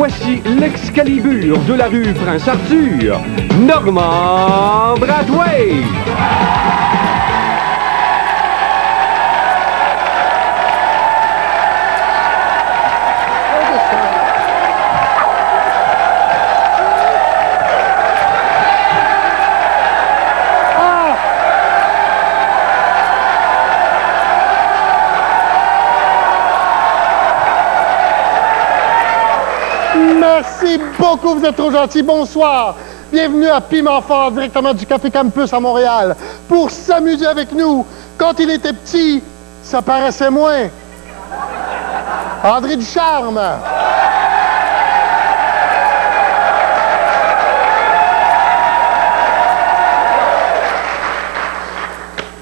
voici l'excalibur de la rue Prince-Arthur, Normand Brathwaite. Merci beaucoup, vous êtes trop gentils. Bonsoir. Bienvenue à Piment Fort, directement du Café Campus à Montréal, pour s'amuser avec nous. Quand il était petit, ça paraissait moins. André Ducharme.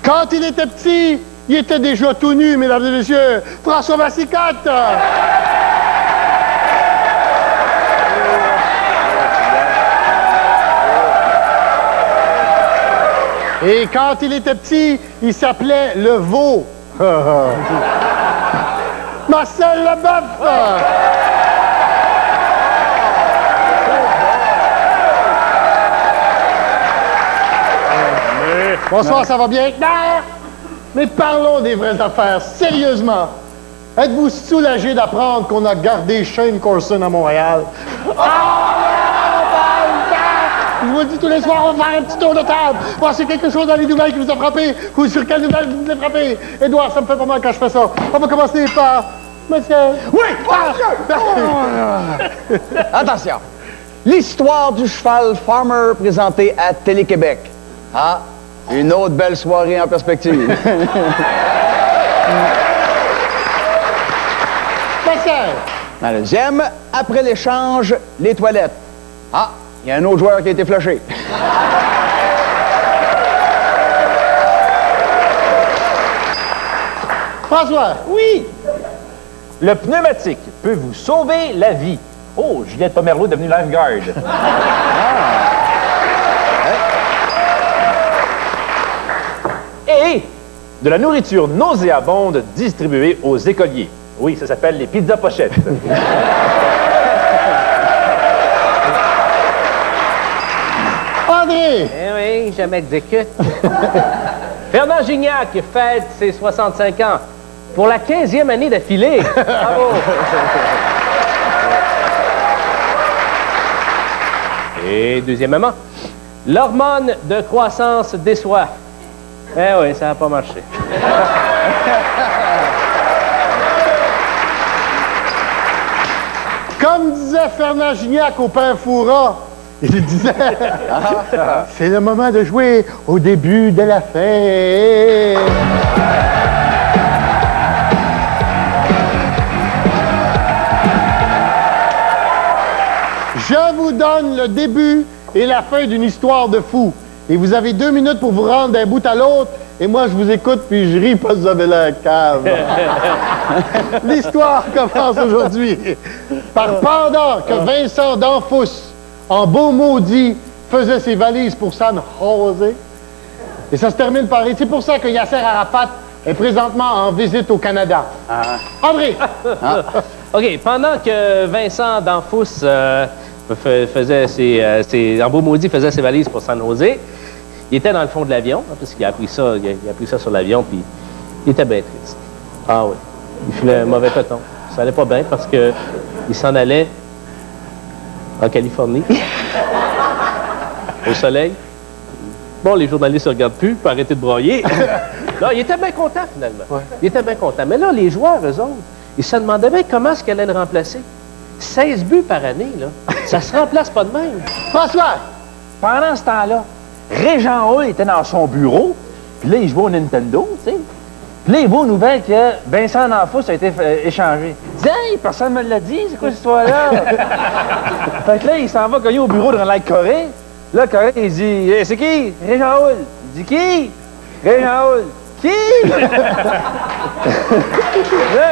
Quand il était petit, il était déjà tout nu, mesdames et messieurs. François Massicotte. Et quand il était petit, il s'appelait le veau. Marcel Leboeuf. Bonsoir, ça va bien? Mais parlons des vraies affaires, sérieusement. Êtes-vous soulagé d'apprendre qu'on a gardé Shane Corson à Montréal? Je vous le dis tous les soirs, on va faire un petit tour de table. Voir si quelque chose dans les nouvelles qui vous a frappé ou sur quelle nouvelle vous êtes frappé. Édouard, ça me fait pas mal quand je fais ça. On va commencer par... Monsieur... Oui! Attention. L'histoire du cheval Farmer présentée à Télé-Québec. Ah, une autre belle soirée en perspective. Monsieur... Dans le deuxième, après l'échange, les toilettes. Ah, il y a un autre joueur qui a été flushé. François. Oui! Le pneumatique peut vous sauver la vie. Oh, Juliette Pomerleau est devenue lifeguard. Et de la nourriture nauséabonde distribuée aux écoliers. Oui, ça s'appelle les pizzas pochettes. André. Eh oui, je m'exécute. Fernand Gignac fête ses 65 ans pour la 15e année d'affilée. Bravo. Et deuxièmement, l'hormone de croissance déçoit. Eh oui, ça n'a pas marché. Comme disait Fernand Gignac au Père Fouras, il disait « C'est le moment de jouer au début de la fête. » Je vous donne le début et la fin d'une histoire de fou. Et vous avez 2 minutes pour vous rendre d'un bout à l'autre. Et moi, je vous écoute, puis je ris parce que vous avez la cave. L'histoire commence aujourd'hui par pendant que Vincent Danfous, en beau maudit, faisait ses valises pour San Jose. Et ça se termine par... Et c'est pour ça que Yasser Arafat est présentement en visite au Canada. André! OK, pendant que Vincent Danfous faisait en beau maudit, faisait ses valises pour San Jose, il était dans le fond de l'avion, hein, parce qu'il a appris ça, il a appris ça sur l'avion, puis il était bien triste. Ah oui, il filait un mauvais coton. Ça allait pas bien parce que il s'en allait en Californie, au soleil. Bon, les journalistes ne regardent plus, pour arrêter de broyer. Non, il était bien content, finalement. Ouais. Il était bien content. Mais là, les joueurs, eux autres, ils se demandaient bien comment est-ce qu'elle allait le remplacer. 16 buts par année, là. Ça se remplace pas de même. François! Pendant ce temps-là, Régent Hull était dans son bureau, puis là, il jouait au Nintendo, tu sais. Puis là, il voit aux nouvelles que Vincent Danfous a été échangé. Il dit « Hey, personne ne me l'a dit, c'est quoi cette histoire-là? » Fait que là, il s'en va cogner au bureau de Ronald Coré. Là, Coré, il dit hey, « C'est qui? Régent Hull. » Il dit « Qui? Régent Hull. » « Qui? » Là,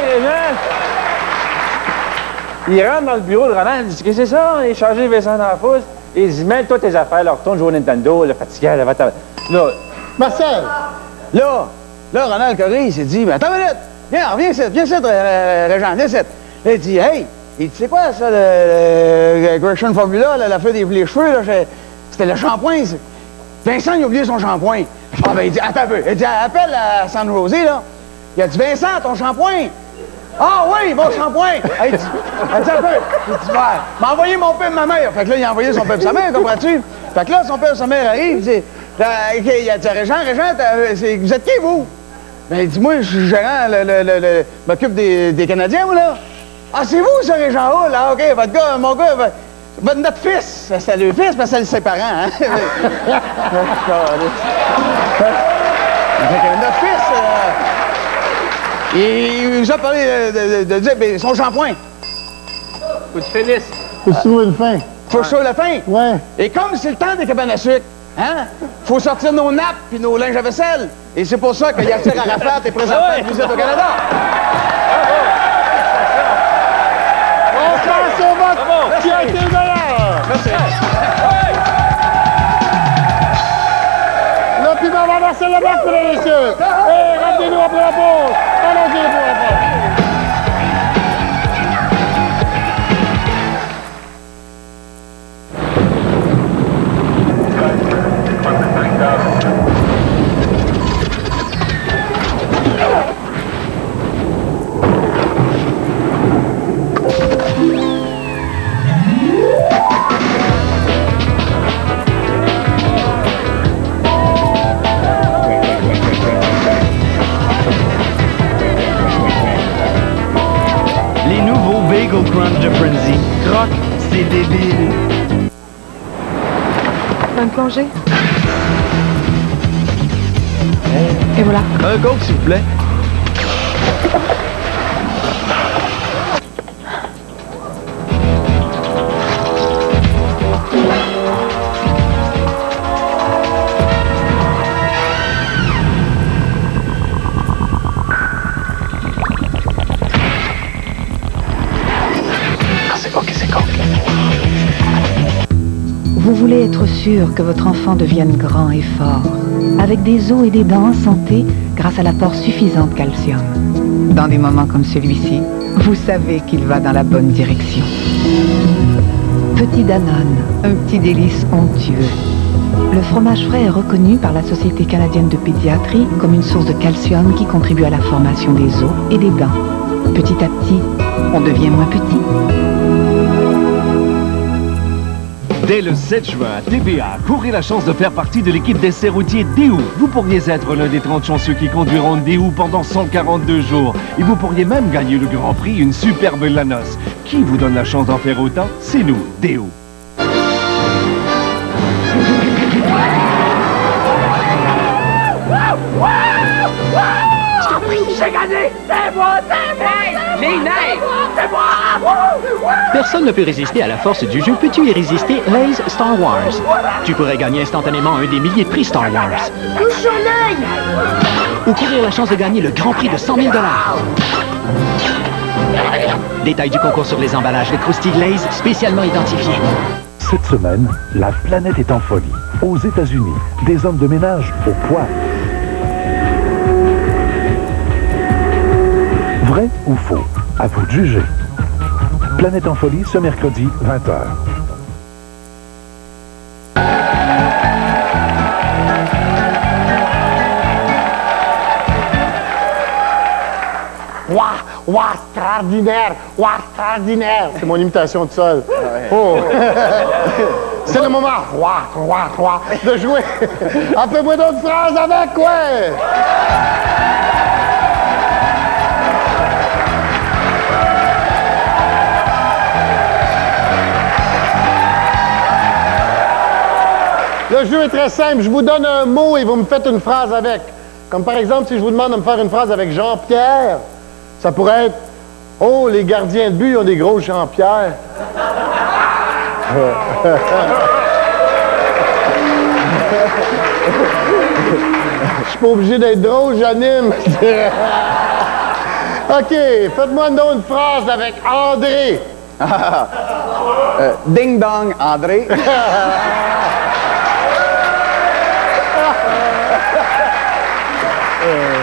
Régent, il rentre dans le bureau de Ronald, il dit « Qu'est-ce que c'est ça? On a échangé Vincent Danfous. » Et il dit, mêle-toi tes affaires, là, retourne jouer au Nintendo, le fatigué, là, là, Marcel! Là, Ronald Coré, il s'est dit, ben, attends une minute, viens ici, Régent, viens ici. Là, il dit, hey, Il dit, c'est quoi ça, le Correction Formula, là, la feuille des cheveux, là, c'était le shampoing. Vincent, il a oublié son shampoing. Ah, ben, il dit, attends un peu. Il dit, appelle à San José, là. Il a dit, Vincent, ton shampoing. Ah oui, mon shampoing! Elle dit un peu. Il dit, m'a envoyé mon père et ma mère. Fait que là, il a envoyé son père et sa mère, comprends-tu? Fait que là, son père et sa mère arrivent, il dit, il a dit, Régent, vous êtes qui, vous? Ben, il dit, moi, je suis gérant, m'occupe des Canadiens, moi, là. Ah, c'est vous, ça, Régent Hull? Ah, OK, votre gars, mon gars, notre fils. C'est le fils, parce que c'est ses parents, hein? Fait que notre fils, il vous a parlé de dire, ben, son shampoing. Faut que tu finisses. Faut se trouver une fin. Faut que je trouve la fin. Ouais. Et comme c'est le temps des cabanes à sucre, hein, faut sortir nos nappes puis nos linges à vaisselle. Et c'est pour ça que Yasser Arafat est présentement en visite au Canada. On passe au vote qui a été le meilleur. Merci. Là, puis on va verser le bac, mesdames et messieurs. Et ramenez-nous après la pause. Allons-y pour la pause. Crunch de Frenzy. Croque, c'est débile. Un plongée. Et voilà. Un coke, s'il vous plaît. Vous voulez être sûr que votre enfant devienne grand et fort, avec des os et des dents en santé grâce à l'apport suffisant de calcium. Dans des moments comme celui-ci, vous savez qu'il va dans la bonne direction. Petit Danone, un petit délice onctueux. Le fromage frais est reconnu par la Société canadienne de pédiatrie comme une source de calcium qui contribue à la formation des os et des dents. Petit à petit, on devient moins petit. Dès le 7 juin, à TVA, courez la chance de faire partie de l'équipe d'essais routiers DEU. Vous pourriez être l'un des 30 chanceux qui conduiront DEU pendant 142 jours. Et vous pourriez même gagner le Grand Prix, une superbe Lanos. Qui vous donne la chance d'en faire autant? C'est nous, DEU. J'ai gagné! C'est moi! C'est moi! Les neiges! C'est moi! Personne ne peut résister à la force du jeu. Peux-tu y résister, Lay's Star Wars? Tu pourrais gagner instantanément un des milliers de prix Star Wars. Couche au l'œil! Ou courir la chance de gagner le Grand Prix de 100 000 $. Détails du concours sur les emballages de Krusty Lay's spécialement identifiés. Cette semaine, la planète est en folie. Aux États-Unis, des hommes de ménage au poil. Vrai ou faux? À vous de juger. Planète en folie ce mercredi, 20h. Ouah, extraordinaire! Ouah, extraordinaire! C'est mon imitation de sol. Oh! C'est le moment, de jouer. En fais-moi d'autres phrases avec, ouais! Le jeu est très simple. Je vous donne un mot et vous me faites une phrase avec. Comme par exemple, si je vous demande de me faire une phrase avec Jean-Pierre, ça pourrait être « Oh, les gardiens de but ont des gros Jean-Pierre. » Je suis pas obligé d'être drôle, j'anime. OK, faites-moi une phrase avec André. Ding-dong, André.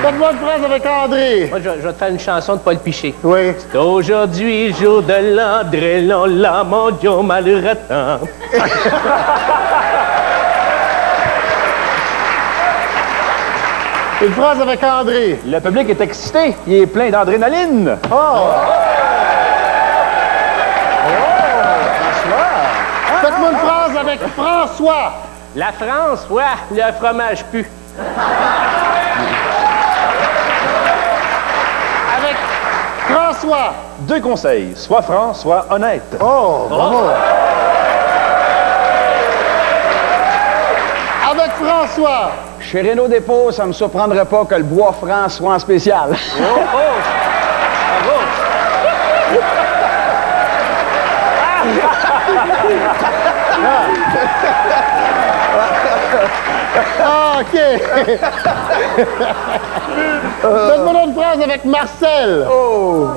Faites-moi une phrase avec André. Moi, je vais te faire une chanson de Paul Piché. Oui. C'est aujourd'hui, jour de l'André, là, mon Dieu, malheureux. Une phrase avec André. Le public est excité. Il est plein d'adrénaline. Oh! Faites-moi une phrase avec François. La France, ouais, le fromage pue. Avec François. 2 conseils. Sois franc, sois honnête. Oh, bravo. Avec François. Chez Renault Dépôt, ça ne me surprendrait pas que le bois franc soit en spécial. Oh, oh! Bravo! Ah, OK. Faites-moi une phrase avec Marcel. Oh!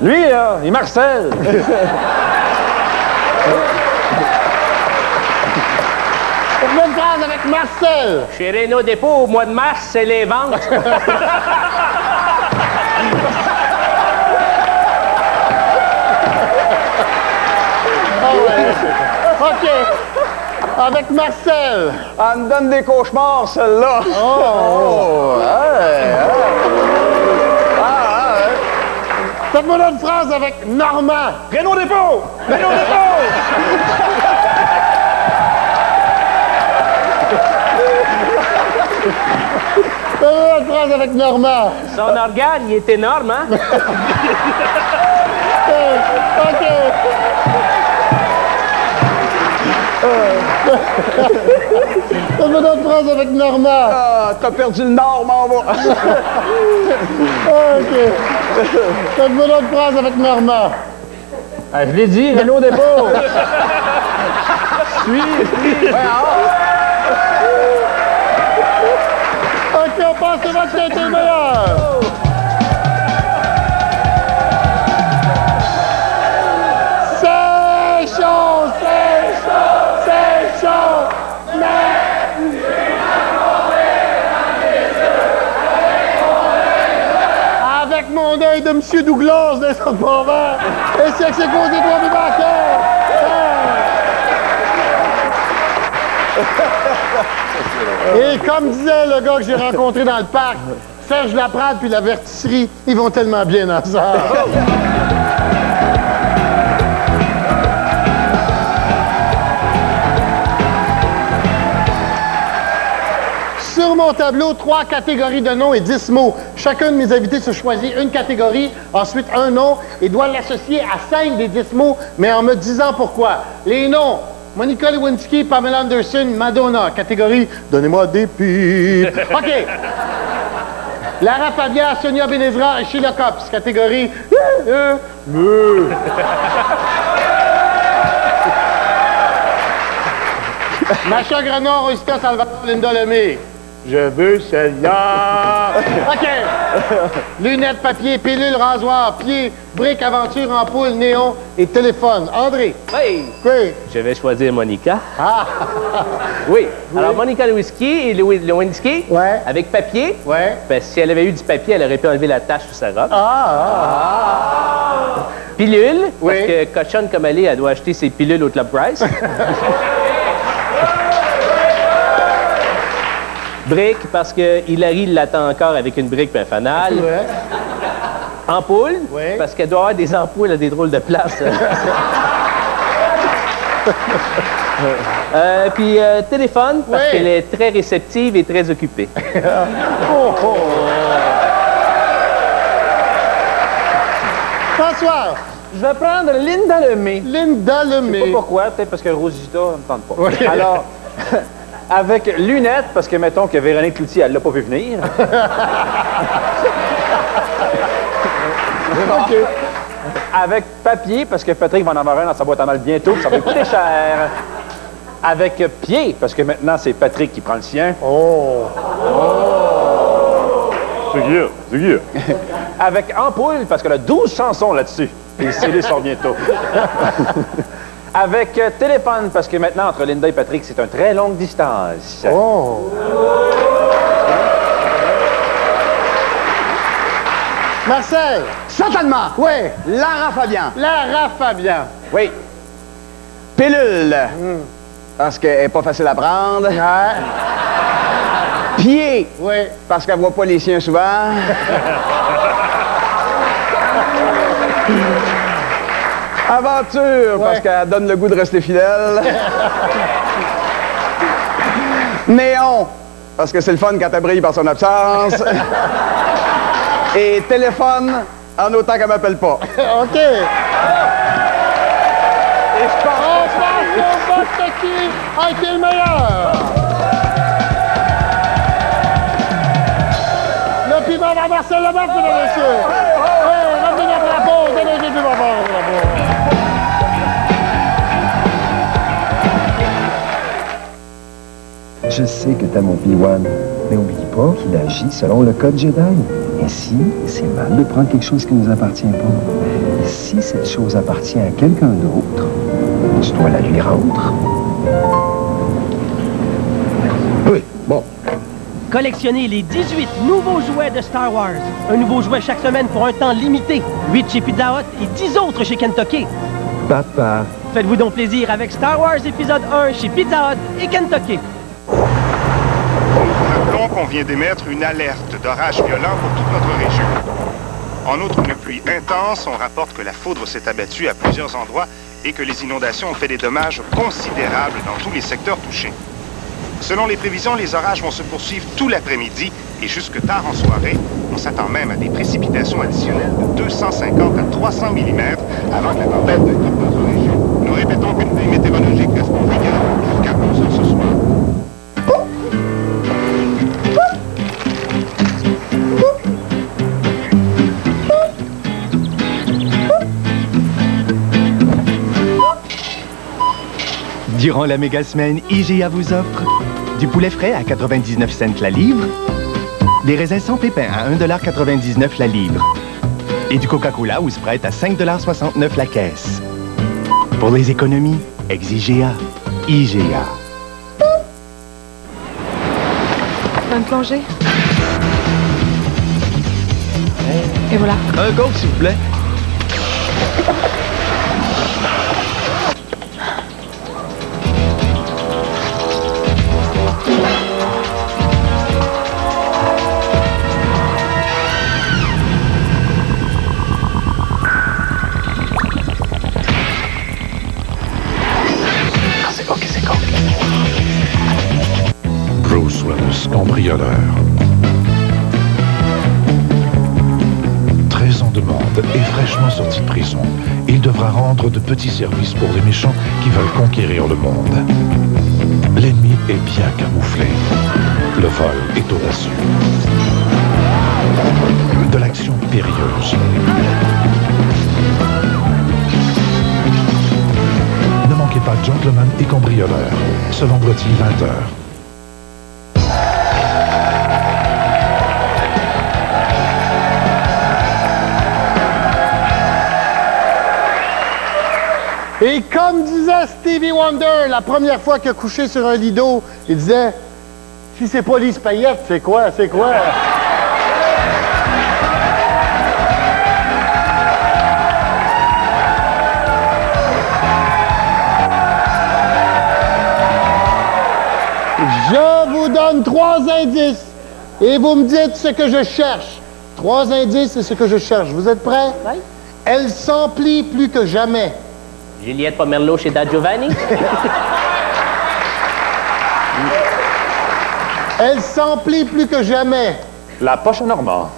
Lui, là, il est Marcel. Faites-moi une phrase avec Marcel. Chez Renault Dépôt, au mois de mars, c'est les ventes. Ah ouais. OK. Avec Marcel. Elle me donne des cauchemars, celle-là. Oh! Faites-moi une phrase avec Normand. Renault Dépôt! Renault Dépôt! Faites-moi une phrase avec Normand. Son organe, il est énorme, hein? OK. Faites-moi une phrase avec Normand. Ah, t'as perdu le nord, m'en va. OK. Faites-moi une phrase avec Normand. Ah, je l'ai dit, Renault Dépôt! OK, on passe au match qui a été le meilleur. C'est chaud, c'est chaud, c'est chaud. Avec mon œil de M. Douglas de Saint-Pauvert, et c'est que c'est causé toi, mes vainqueurs. Et comme disait le gars que j'ai rencontré dans le parc, Serge Laprade puis la vertisserie, ils vont tellement bien ensemble. Sur mon tableau, 3 catégories de noms et 10 mots. Chacun de mes invités se choisit une catégorie, ensuite un nom, et doit l'associer à 5 des 10 mots, mais en me disant pourquoi. Les noms: Monica Lewinsky, Pamela Anderson, Madonna. Catégorie « Donnez-moi des pipes ». OK. Lara Fabian, Sonia Benezra et Sheila Copps. Catégorie Macha Grenard, Rosita Salvatore, Linda Lemay. Je veux celle-là. OK. Lunettes, papier, pilule, rasoir, pied, brique, aventure, ampoule, néon et téléphone. André. Oui. Oui. Je vais choisir Monica. Ah. Oui. Alors, Monica Lewinsky et Lewinsky, Ouais. avec papier. Ouais. Ben, si elle avait eu du papier, elle aurait pu enlever la tache sur sa robe. Pilule, Oui. parce que cochonne comme elle est, elle doit acheter ses pilules au Club Price. Brique, parce que Hilary l'attend encore avec une brique et un fanal. Ouais. Ampoule, Oui. parce qu'elle doit avoir des ampoules à des drôles de places. Puis téléphone, parce Oui. qu'elle est très réceptive et très occupée. François. Je vais prendre Linda Lemay. Linda Je sais Lemay. pas pourquoi, peut-être parce que Rosita ne me tente pas. Oui. Alors, avec lunettes, parce que mettons que Véronique Cloutier, elle l'a pas vu venir. OK. Avec papier, parce que Patrick va en avoir un dans sa boîte à mal bientôt, puis ça va lui coûter cher. Avec pied, parce que maintenant, c'est Patrick qui prend le sien. Oh. C'est sûr. Avec ampoule, parce qu'elle a 12 chansons là-dessus. Et le CD sort bientôt. Avec téléphone, parce que maintenant, entre Linda et Patrick, c'est une très longue distance. Oh. Marcel! Certainement! Oui! Lara Fabian. Lara Fabian. Oui. Pilule. Parce qu'elle n'est pas facile à prendre. Ouais. Pied. Oui. Parce qu'elle ne voit pas les siens souvent. Aventure. Parce qu'elle donne le goût de rester fidèle. Néon. Parce que c'est le fun quand elle brille par son absence. Et téléphone, en autant qu'elle m'appelle pas. OK. Et je pense On passe au vote de qui a été le meilleur. Le piment va Marcel Lemaire, mesdames et messieurs. Hey, ramenez notre rapport. Donnez le piment va Je sais que t'aimes mon Obi-Wan, mais oublie pas qu'il agit selon le code Jedi. Ainsi, c'est mal de prendre quelque chose qui ne nous appartient pas. Si cette chose appartient à quelqu'un d'autre, tu dois la lui rendre. Oui, bon. Collectionnez les 18 nouveaux jouets de Star Wars. Un nouveau jouet chaque semaine pour un temps limité. 8 chez Pizza Hut et 10 autres chez Kentucky. Papa. Faites-vous donc plaisir avec Star Wars épisode 1 chez Pizza Hut et Kentucky. Rappelons qu'on vient d'émettre une alerte d'orage violent pour toute notre région. En outre, une pluie intense, on rapporte que la foudre s'est abattue à plusieurs endroits et que les inondations ont fait des dommages considérables dans tous les secteurs touchés. Selon les prévisions, les orages vont se poursuivre tout l'après-midi et jusque tard en soirée. On s'attend même à des précipitations additionnelles de 250 à 300 mm avant que la tempête ne quitte notre région. Nous répétons qu'une veille météorologique reste en vigueur jusqu'à 11 h ce soir. Durant la méga semaine, IGA vous offre du poulet frais à 99 cents la livre, des raisins sans pépins à 1,99 $ la livre et du Coca-Cola ou Sprite à 5,69 $ la caisse. Pour les économies, ex-IGA. IGA. Un plongée. Et voilà. Un Coke, s'il vous plaît. Bruce Willis, cambrioleur. 13 ans de monde et fraîchement sorti de prison, il devra rendre de petits services pour les méchants qui veulent conquérir le monde. L'ennemi est bien camouflé. Le vol est audacieux. De l'action périlleuse. Ne manquez pas Gentleman et cambrioleur, ce vendredi 20 h. Et comme disait Stevie Wonder, la première fois qu'il a couché sur un lit d'eau, il disait « Si c'est pas Lise Payette, c'est quoi? C'est quoi? » Je vous donne 3 indices et vous me dites ce que je cherche. 3 indices, c'est ce que je cherche. Vous êtes prêts? Oui. Elle s'emplit plus que jamais. Juliette Pomerleau chez Da Giovanni. Elle s'emplit plus que jamais. La poche à Normand.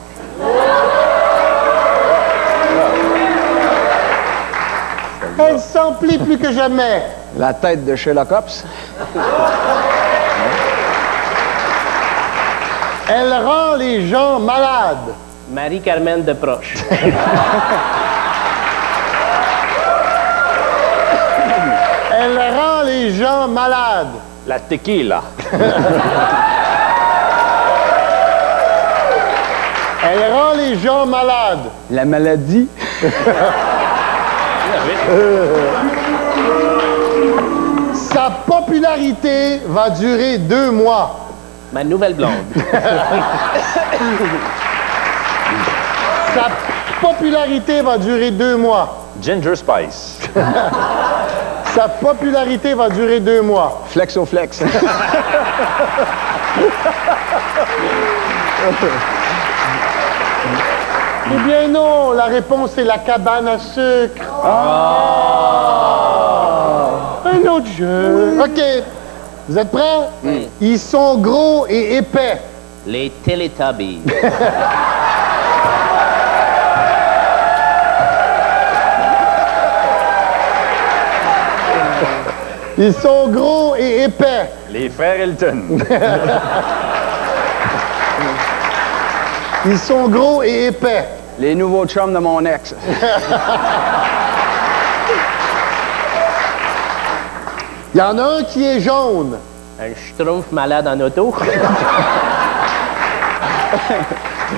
Elle s'emplit plus que jamais. La tête de Sherlock Holmes. Elle rend les gens malades. Marie-Carmen de Proche. Elle rend les gens malades. La tequila. Elle rend les gens malades. La maladie. Sa popularité va durer 2 mois. Ma nouvelle blonde. Sa popularité va durer 2 mois. Ginger Spice. Sa popularité va durer 2 mois. Flexoflex. Eh bien non, la réponse est la cabane à sucre. Un autre jeu. OK. Vous êtes prêts? Oui. Ils sont gros et épais. Les Teletubbies. Ils sont gros et épais. Les frères Hilton. Ils sont gros et épais. Les nouveaux chums de mon ex. Il y en a un qui est jaune. Un schtroumpf malade en auto.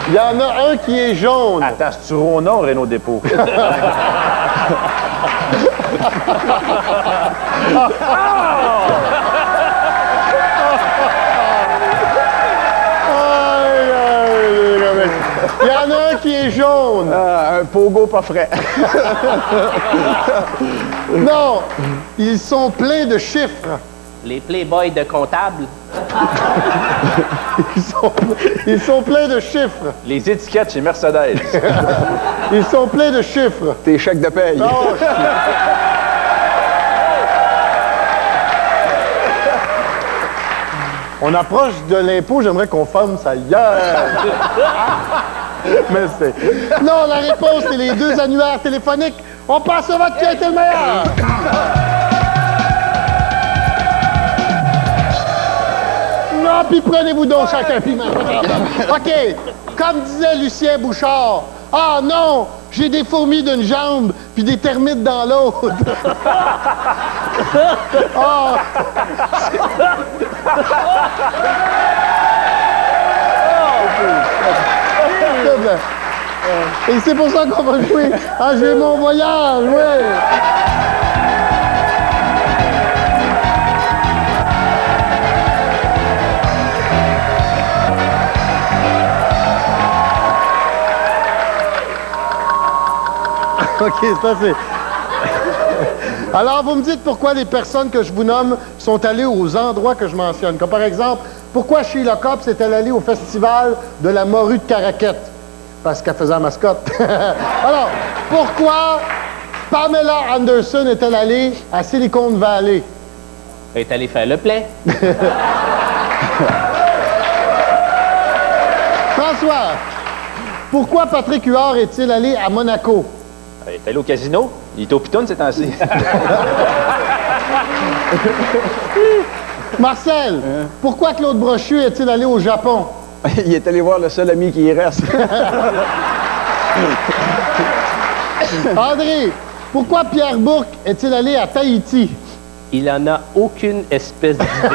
Il y en a un qui est jaune. Attends, c'est-tu Ronan ou Renault Dépôt? Il y en a un qui est jaune. Un pogo pas frais. Non, ils sont pleins de chiffres. Les Playboys de comptable. Ils sont pleins de chiffres. Les étiquettes chez Mercedes. Ils sont pleins de chiffres. Tes chèques de paye. Non, on approche de l'impôt, j'aimerais qu'on ferme ça hier. Mais c'est... Non, la réponse, c'est les 2 annuaires téléphoniques. On passe au vote qui a été le meilleur. Non, puis prenez-vous donc chacun piment. OK, comme disait Lucien Bouchard, « Ah non, j'ai des fourmis d'une jambe puis des termites dans l'autre. » Oh. Et c'est pour ça qu'on va jouer à J'ai mon voyage, oui. OK, ça c'est... Alors, vous me dites pourquoi les personnes que je vous nomme sont allées aux endroits que je mentionne. Comme par exemple, pourquoi Sheila Copps est-elle allée au festival de la morue de Caraquette? Parce qu'elle faisait la mascotte. Alors, pourquoi Pamela Anderson est-elle allée à Silicon Valley? Elle est allée faire le plein. François, pourquoi Patrick Huard est-il allé à Monaco? Il est allé au casino. Il est au piton ces temps-ci. Marcel, pourquoi Claude Brochu est-il allé au Japon? Il est allé voir le seul ami qui y reste. André, pourquoi Pierre Bourque est-il allé à Tahiti? Il en a aucune espèce d'idée.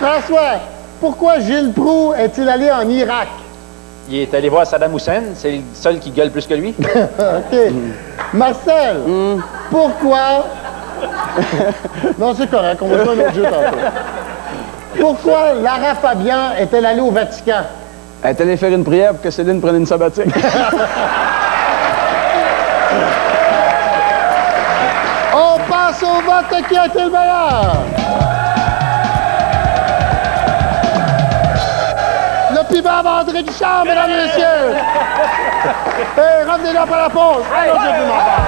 François, pourquoi Gilles Proulx est-il allé en Irak? Il est allé voir Saddam Hussein. C'est le seul qui gueule plus que lui. OK. Marcel, pourquoi... Non, c'est correct, on va faire un autre jeu tantôt. Pourquoi Lara Fabian est-elle allée au Vatican? Elle est allée faire une prière pour que Céline prenne une sabbatique. On passe au vote qui a été le meilleur! Le piment va André Duchamp, mesdames et messieurs! Et revenez-là après la pause! Allons, je vous m'en parle.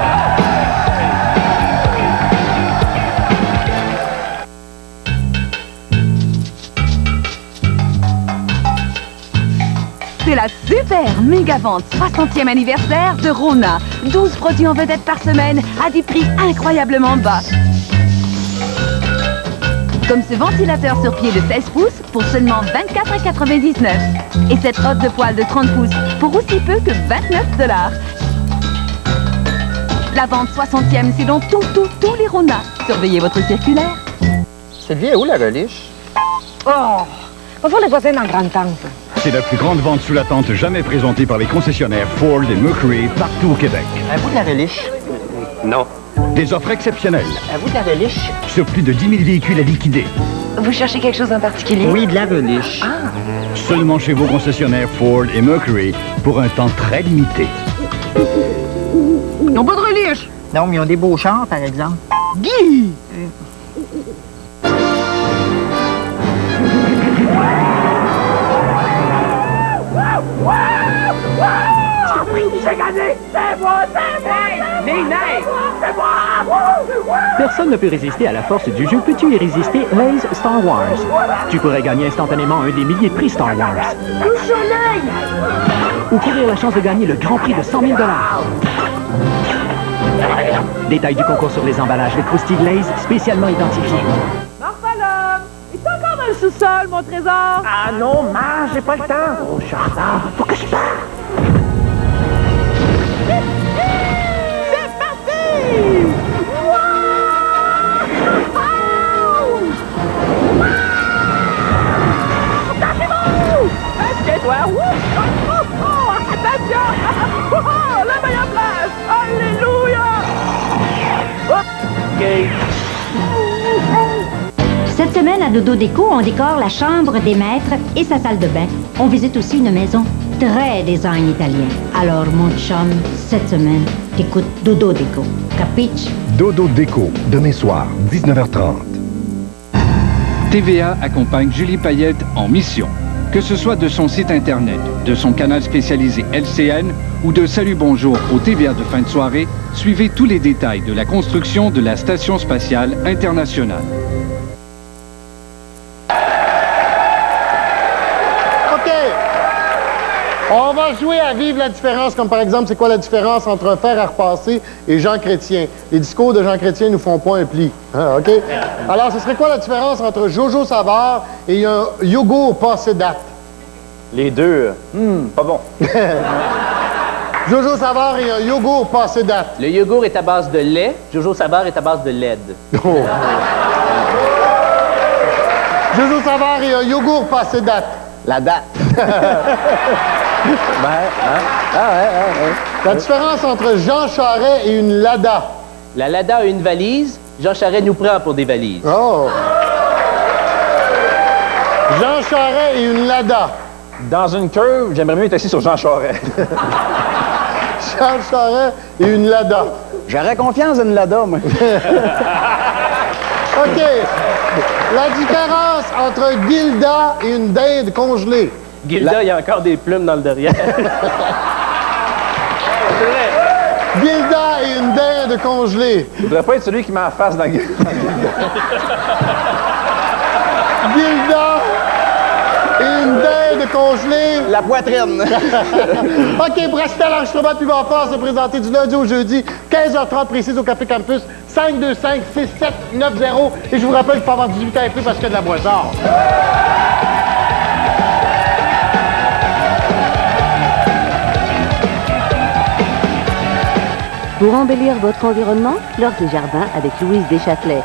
C'est la super méga vente 60e anniversaire de Rona. 12 produits en vedette par semaine à des prix incroyablement bas. Comme ce ventilateur sur pied de 16 pouces pour seulement 24,99 €. Et cette hotte de poêle de 30 pouces pour aussi peu que 29 $. La vente 60e, c'est dans tous les Rona. Surveillez votre circulaire. Sylvie, est où la reliche? Oh! Va voir les voisins dans Grande Tente. C'est la plus grande vente sous la tente jamais présentée par les concessionnaires Ford et Mercury partout au Québec. Un bout de la reliche. Non. Des offres exceptionnelles. À vous de la reliche. Sur plus de 10 000 véhicules à liquider. Vous cherchez quelque chose en particulier? Oui, de la reliche. Ah! Seulement chez vos concessionnaires Ford et Mercury pour un temps très limité. Ils n'ont pas de reliche. Non, mais ils ont des beaux chars, par exemple. Guy! J'ai gagné! C'est moi! C'est moi! Les neiges! C'est moi! Personne ne peut résister à la force du jeu. Peux-tu y résister? Lay's Star Wars. Tu pourrais gagner instantanément un des milliers de prix Star Wars. Le soleil! Ou courir la chance de gagner le grand prix de 100 000 $. Détails du concours sur les emballages de croustilles Lay's spécialement identifiés. Marfalum! Il est encore dans le sous-sol, mon trésor! Ah non, Marge, j'ai pas le temps. Oh, je suis en retard. Faut que je parte. C'est parti! Tiens-toi! Attention! La meilleure place! Alléluia! OK. Cette semaine, à Dodo Déco, on décore la chambre des maîtres et sa salle de bain. On visite aussi une maison très design italien. Alors, mon chum, cette semaine, t'écoutes Dodo Déco. Capiche? Dodo Déco, demain soir, 19h30. TVA accompagne Julie Payette en mission. Que ce soit de son site Internet, de son canal spécialisé LCN ou de Salut Bonjour au TVA de fin de soirée, suivez tous les détails de la construction de la Station spatiale internationale. OK. On va jouer à vivre la différence, comme par exemple, c'est quoi la différence entre un fer à repasser et Jean Chrétien? Les discours de Jean Chrétien nous font pas un pli. Hein, OK? Alors, ce serait quoi la différence entre Jojo Savard et un yogourt passé date? Les deux, pas bon. Jojo Savard et un yogourt passé date. Le yogourt est à base de lait. Jojo Savard est à base de LED. Oh. Jojo Savard et un yogourt passé date. La date. La différence entre Jean Charest et une Lada. La Lada a une valise. Jean Charest nous prend pour des valises. Oh! Jean Charest et une Lada. Dans une curve, j'aimerais mieux être assis sur Jean Charest. Jean Charest et une Lada. J'aurais confiance dans une Lada, moi. OK. La différence entre Gilda et une dinde congelée. Gilda, il y a encore des plumes dans le derrière. C'est vrai. Gilda et une dinde congelée. Je voudrais pas être celui qui met la face dans la gueule. Gilda et une dinde congelée. La poitrine. OK, Brastel Enregistrement puis Fanfare se présenter du lundi au jeudi, 15h30 précise au Café Campus, 525-6790. Et je vous rappelle qu'il faut avoir 18 ans et plus parce qu'il y a de la boisson. Pour embellir votre environnement, Fleurs et Jardins avec Louise Deschâtelet.